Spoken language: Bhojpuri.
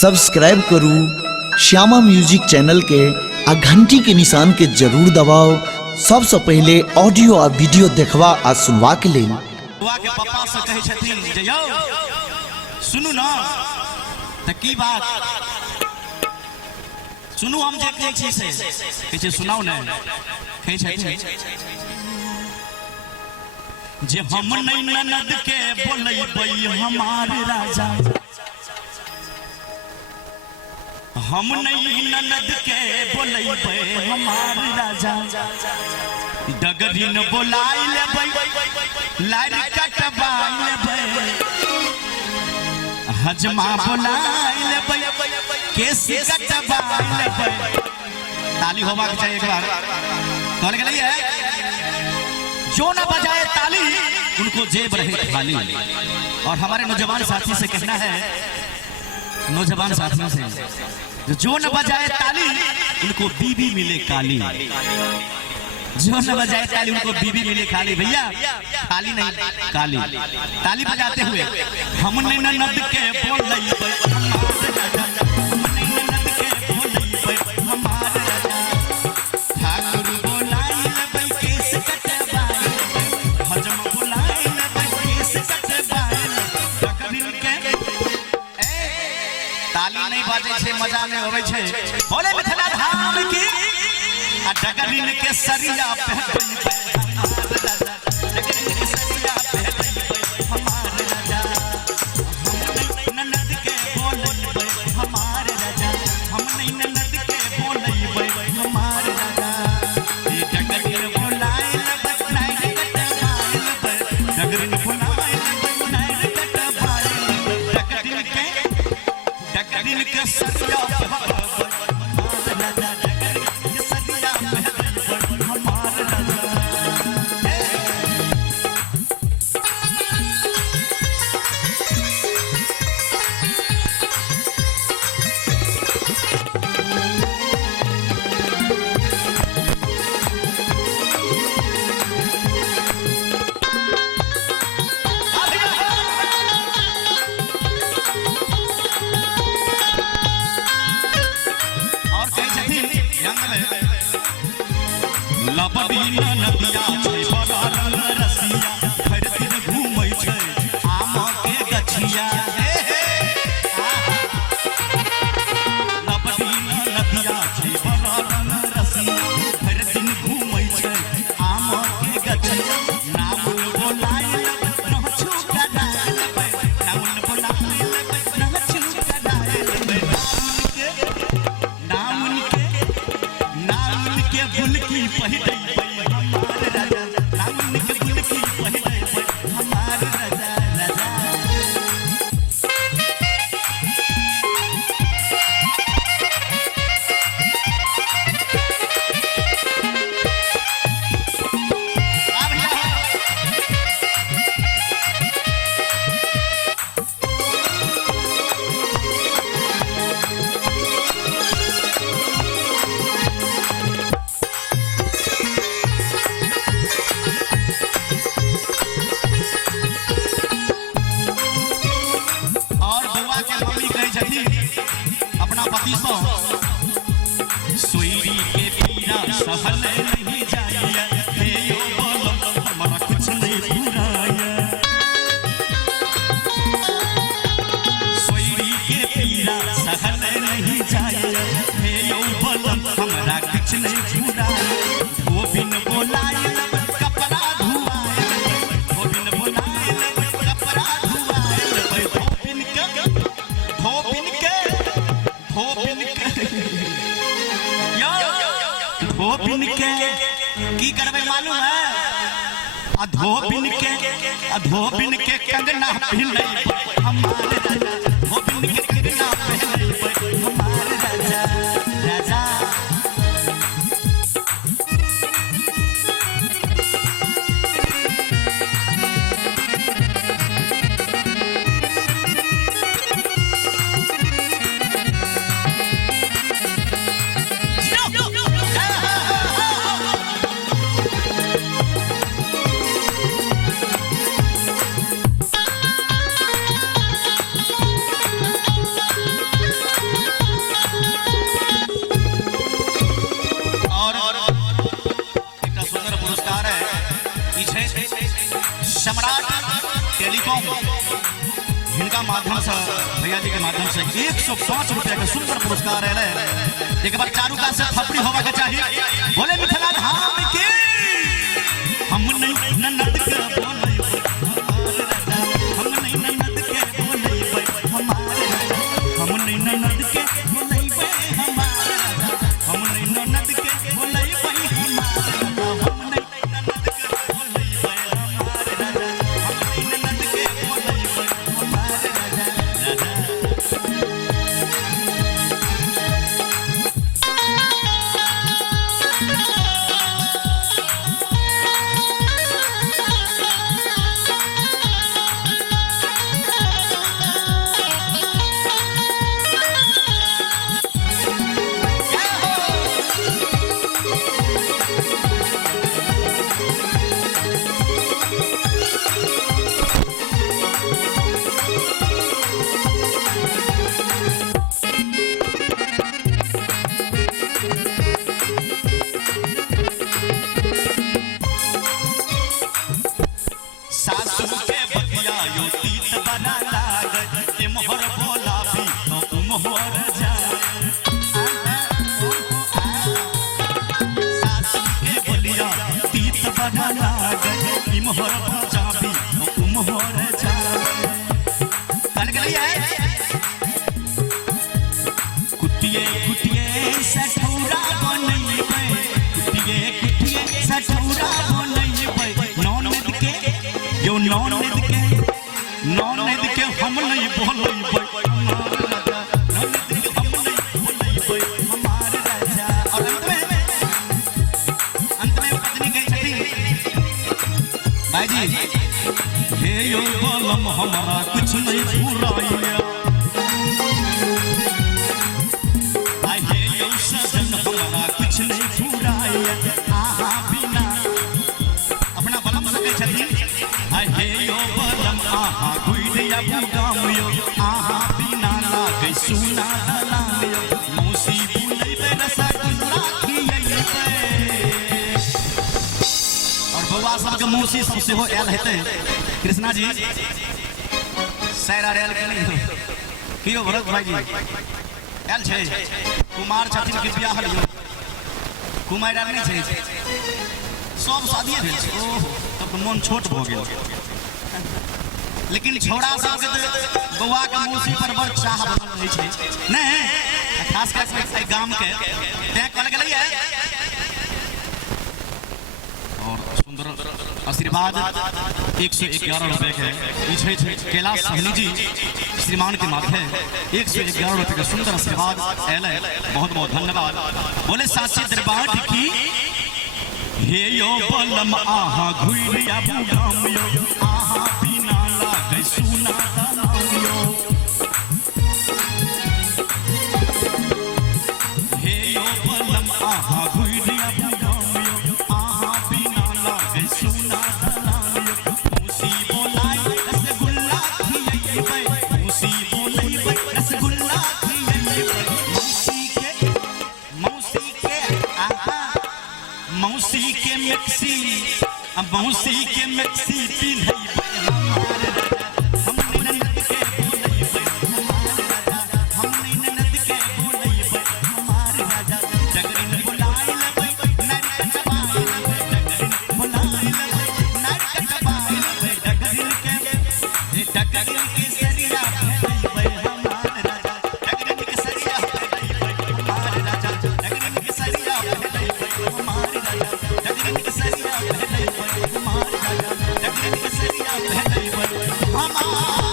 सब्सक्राइब करू श्यामा म्यूजिक चैनल के आ घंटी के निशान के जरूर दबाओ सबसे पहले ऑडियो आ वीडियो देखवा आ सुनवा के लिए। के पापा से कहे छथिन जे यौ सुनू ना त की बात सुनू हम जे कहै छी से किछ सुनाओ ना कहै छथिन जे हम नहीं ननद के बोलैबै हमार राजा, हम नहीं ननद के बोलैबै हमार राजा, डगरिन बोलाई लेबै लार कटवाई लेबै, हजमा बोलाई लेबै केस कटवाई लेबै। ताली होबाक चाहिए एक बार कहने के लिए जो न बजाए ताली उनको जेब रहे खाली। और हमारे नौजवान साथी से कहना है, नौजवान साथियों से जो न बजाए ताली उनको बीबी मिले काली, जो न बजाए ताली उनको बीबी मिले खाली। भैया खाली नहीं काली। ताली बजाते हुए हम नहीं ननद के बोलैबै हमार राजा, हम नहीं ननद के बोलैबै हमार राजा, ठाकुर बोलाई लेबै केस कटवाई लेबै, हजम बोलाई लेबै केस कटवाई लेबै, डगरिन के ताली नहीं बाजे छे मजा नहीं होवे छे। बोले मिथिला धाम की आ डगरिन के सरिया पहनबै हमार राजा, डगरिन के सरिया पहनबै हमार राजा, हम नहीं ननद के बोलैबै हमार राजा, हम नहीं ननद के बोलैबै हमार राजा, ए डगरिन बोलाई लेबै नाइ कटवाई लेबै, डगरिन बोलाई लेबै नाइ कटवाई लेबै, डगरिन के सरिया पहनबै हमार राजा, डगरिन के सरिया पहनबै हमार राजा। और कहीं छथिन लबड़ी नदिया छै बगल रसिया, भरि दिन घूमै छै आम के गछिया, लबड़ी नदिया छै बगल रसिया, भरि दिन घूमै छै आम के गछिया, नाम बोलाई लेबै नहछु कडाई लेबै, नाम बोलाई लेबै नहछु कडाई लेबै, नाम के बुलकी पहिरैबै हमार राजा, नाम के बुलकी पहिरैबै हमार राजा राजा। और बुआ के मम्मी कहे छथिन अपना पति से सोईरी के पीरा सहल नहीं जाइए, हे यो बोलम हमरा कुछ नहीं बुराया, सोईरी के पीरा सहल नहीं जाइए, हे यो बोलम हमरा कुछ नहीं बुराया, गोबिन बोलाई लेबै कपड़ा धुआई लेबै, गोबिन बोलाई लेबै कपड़ा धुआई लेबै, धोबिन के की करबै मालूम है, धोबिन के कंगना पहिरैबै हमार राजा, धोबिन के कंगना पहिरैबै हमार राजा राजा। जिनका माध्यम से भैया जी के माध्यम से 105 रुपया का सुंदर पुरस्कार है। एक बार चारुका से थपड़ी होगा के चाहिए। बोले मिथिला धाम के हम नहीं ननद के बोले हम नहीं ननद के बोले हमारे हम नहीं ननद के बोले हमारे हम नहीं ननद के बोले कुटिए कुटिए सठौरा बनैबै कुटिए कुटिए सठौरा बनैबै ननद के यो ननद के हम नहीं बोलैबै ननद के हम नहीं बोलैबै हमार राजा। और अंत में पत्नी कही छथिन भाई जी हे यो बोलम हमारा कुछ नहीं फुराइया कुछ नहीं फुराइया आहा बिना अपना बलम से कही छथिन हे यो बलम आहा गुइरिया बुगाम यो आहा बिना लागे सुना दलाम यो मौसी बुलैबे रसगुल्ला खियैबे। और बउआ सबके मौसी सबसे हो आयल हेतै कृष्णा जी सैरा रेल के नहीं की हो भरत भाई जी आयल छै कुमार छथिन के बियाह लियो कुमार आर नहीं छै सब शादी भेल छै। ओह तब तो मन छोट भ गेल लेकिन छोड़ा सबके बउआ के मौसी पर बड़ चाह बनल रहै छै नहीं खास कर गाम के तैं कहल गेलै। और सुंदर आशीर्वाद 111 रुपए के कैलाश सहनी जी श्रीमान के माथे 111 रुपए का सुंदर आशीर्वाद एले बहुत बहुत धन्यवाद। बोले साची दरबार की हे यो बलम आहा घुइरिया बुगाम यो आहा बिना लागे सुना दलाम यो हे यो बलम आहा घुइरिया बुगाम यो आहा बिना लागे सुना दलाम यो मौसी बोलाई रसगुल्ला खियैबै मौसी बोलैबै रसगुल्ला खियैबै मौसी के आहा मौसी के मिक्सी पिन्हैबै हमार हम ननद के बोलैबै हमार राजा हम ननद के बोलैबै हमार राजा डगरिन बुलाइ लेबै नार कटबाइ लेबै डगरिन बुलाइ लेबै नार कटबाइ लेबै डगरिन के सरिया भेलैबै हमार राजा डगरिन के सरिया भेलैबै हमार राजा डगरिन के सरिया भेलैबै हमार राजा डगरिन के सरिया भेलैबै हमार राजा डगरिन के सरिया भेलैबै हमार